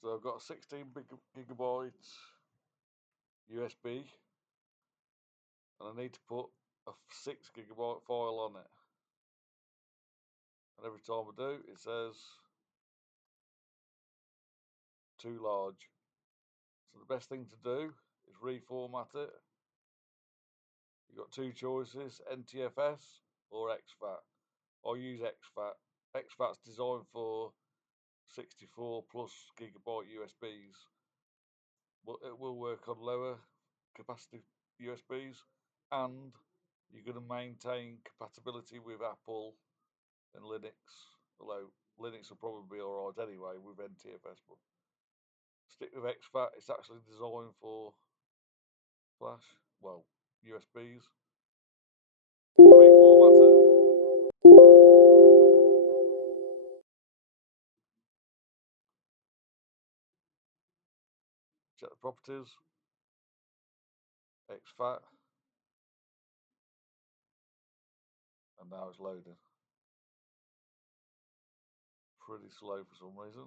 So I've got a 16 gigabyte USB, and I need to put a 6 gigabyte file on it. And every time I do, it says too large. So the best thing to do is reformat it. You've got two choices, NTFS or exFAT. I use exFAT. exFAT's designed for 64 plus gigabyte USBs, but it will work on lower capacity USBs, and you're going to maintain compatibility with Apple and Linux, although Linux will probably be alright anyway with NTFS, but stick with exFAT. It's actually designed for flash, well, USBs. Just reformat it. Check the properties, exFAT, and now it's loading. Pretty slow for some reason.